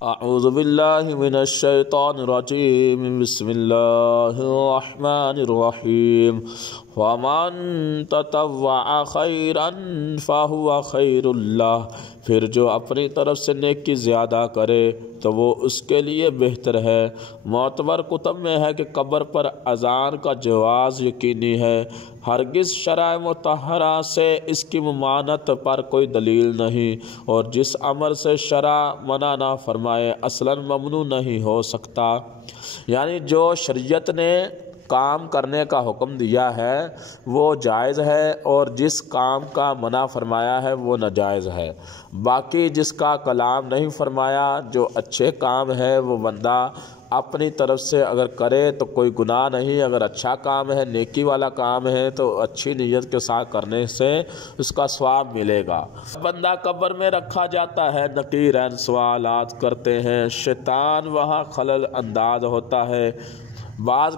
اعوذ باللہ من الشیطان الرجیم بسم اللہ الرحمن الرحیم وَمَن تَطَوَّعَ خَيْرًا فَهُوَ خَيْرٌ لَهُ، پھر جو اپنی طرف سے نیکی زیادہ کرے تو وہ اس کے لیے بہتر ہے۔ معتبر کتب میں ہے کہ قبر پر اذان کا جواز یقینی ہے، ہرگز شرع مطہرہ سے اس کی ممانعت پر کوئی دلیل نہیں، اور جس امر سے شرع منع نہ فرمائے اصلاً ممنوع نہیں ہو سکتا۔ یعنی جو شریعت نے کام کرنے کا حکم دیا ہے وہ جائز ہے، اور جس کام کا منع فرمایا ہے وہ ناجائز ہے۔ باقی جس کا کلام نہیں فرمایا، جو اچھے کام ہے وہ بندہ اپنی طرف سے اگر کرے تو کوئی گناہ نہیں، اگر اچھا کام ہے، نیکی والا کام ہے تو اچھی نیت کے ساتھ کرنے سے اس کا ثواب ملے گا۔ بندہ قبر میں رکھا جاتا ہے، نقیرین سوالات کرتے ہیں، شیطان وہاں خلل انداز ہوتا ہے۔ بعض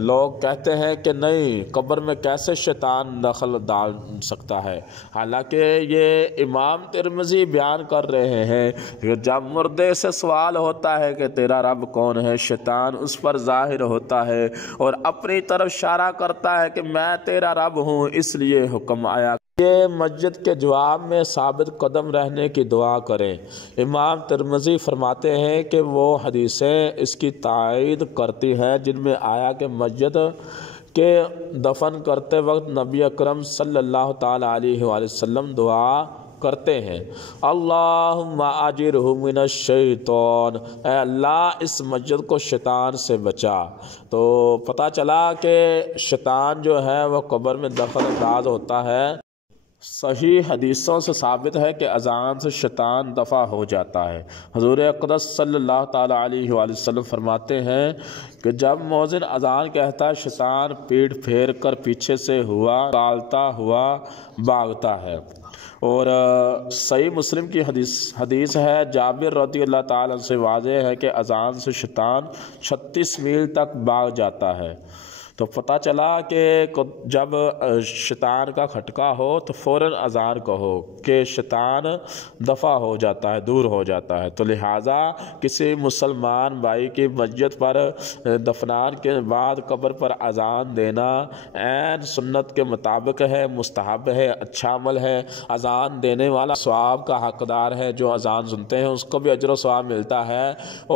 لوگ کہتے ہیں کہ نہیں، قبر میں کیسے شیطان دخل ڈال سکتا ہے، حالانکہ یہ امام ترمذی بیان کر رہے ہیں کہ جب مردے سے سوال ہوتا ہے کہ تیرا رب کون ہے، شیطان اس پر ظاہر ہوتا ہے اور اپنی طرف اشارہ کرتا ہے کہ میں تیرا رب ہوں، اس لیے حکم آیا یہ مسجد کے جواب میں ثابت قدم رہنے کی دعا کریں۔ امام ترمذی فرماتے ہیں کہ وہ حدیثیں اس کی تائید کرتی ہیں جن میں آیا کہ مسجد کے دفن کرتے وقت نبی اکرم صلی اللہ تعالی علیہ وآلہ وسلم دعا کرتے ہیں، اللہم اجرہ من الشیطان، اے اللہ اس مسجد کو شیطان سے بچا۔ تو پتہ چلا کہ شیطان جو ہے وہ قبر میں دخل انداز ہوتا ہے۔ صحیح حدیثوں سے ثابت ہے کہ اذان سے شیطان دفع ہو جاتا ہے۔ حضور اقدس صلی اللہ تعالی علیہ وآلہ وسلم فرماتے ہیں کہ جب مؤذن اذان کہتا ہے شیطان پیٹھ پھیر کر پیچھے سے ڈالتا ہوا بھاگتا ہے۔ اور صحیح مسلم کی حدیث ہے، جابر رضی اللہ تعالیٰ سے واضح ہے کہ اذان سے شیطان 36 میل تک بھاگ جاتا ہے۔ تو پتہ چلا کہ جب شیطان کا کھٹکا ہو تو فوراً اذان کہو کہ شیطان دفع ہو جاتا ہے، دور ہو جاتا ہے۔ تو لہٰذا کسی مسلمان بھائی کی مسجد پر دفنان کے بعد قبر پر اذان دینا عین سنت کے مطابق ہے، مستحب ہے، اچھا عمل ہے۔ اذان دینے والا ثواب کا حقدار ہے، جو اذان سنتے ہیں اس کو بھی اجر و ثواب ملتا ہے،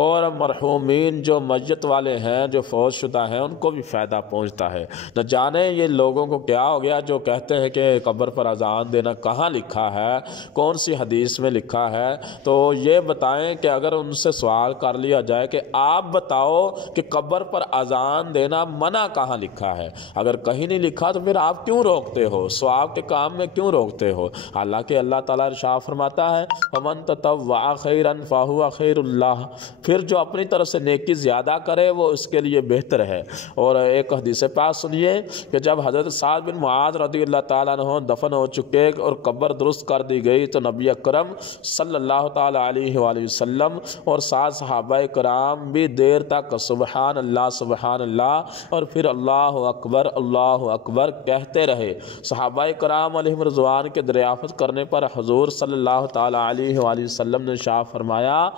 اور مرحومین جو مسجد والے ہیں جو فوت شدہ ہیں ان کو بھی فائدہ پہنچتا ہے۔ نہ جانے یہ لوگوں کو کیا ہو گیا جو کہتے ہیں کہ قبر پر اذان دینا کہاں لکھا ہے، کون سی حدیث میں لکھا ہے۔ تو یہ بتائیں کہ اگر ان سے سوال کر لیا جائے کہ آپ بتاؤ کہ قبر پر اذان دینا منع کہاں لکھا ہے، اگر کہیں نہیں لکھا تو پھر آپ کیوں روکتے ہو، ثواب کے کام میں کیوں روکتے ہو؟ حالانکہ اللہ تعالیٰ ارشاد فرماتا ہے وَمَن تَطَوَّعَ خَيْرًا فَهُوَ خَيْرٌ لَهُ، پھر جو اپنی طرف سے نیکی زیادہ کرے وہ اس کے لیے بہتر ہے۔ اور ایک حدیث پاک سنیے کہ جب حضرت سعد بن معاذ رضی اللہ تعالیٰ عنہ دفن ہو چکے اور قبر درست کر دی گئی تو نبی اکرم صلی اللہ تعالیٰ علیہ وآلہ وسلم اور ساتھ صحابہ کرام بھی دیر تک سبحان اللہ سبحان اللہ اور پھر اللہ اکبر کہتے رہے۔ صحابہ کرام علیہم رضوان کے دریافت کرنے پر حضور صلی اللہ تعالیٰ علیہ وآلہ وسلم نے ارشاد فرمایا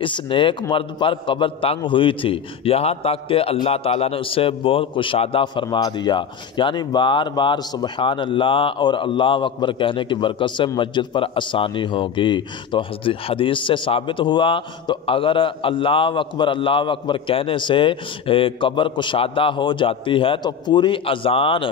اس نیک مرد پر قبر تنگ ہوئی تھی، یہاں تک کہ اللہ تعالیٰ نے اسے بہت کشادہ فرما دیا، یعنی بار بار سبحان اللہ اور اللہ اکبر کہنے کی برکت سے مسجد پر آسانی ہوگی۔ تو حدیث سے ثابت ہوا تو اگر اللہ اکبر کہنے سے قبر کشادہ ہو جاتی ہے تو پوری اذان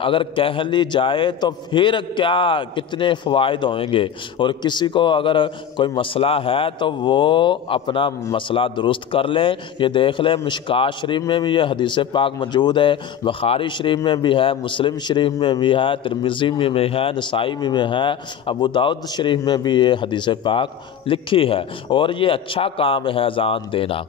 اگر کہہ لی جائے تو پھر کیا کتنے فوائد ہوئیں گے۔ اور کسی کو اگر کوئی مسئلہ ہے تو وہ اپنا مسئلہ درست کر لے۔ یہ دیکھ لے مشکوٰۃ شریف میں بھی یہ حدیث پاک موجود ہے، بخاری شریف میں بھی ہے، مسلم شریف میں بھی ہے، ترمذی میں بھی ہے، نسائی میں ہے، ابو داؤد شریف میں بھی یہ حدیث پاک لکھی ہے، اور یہ اچھا کام ہے اذان دینا۔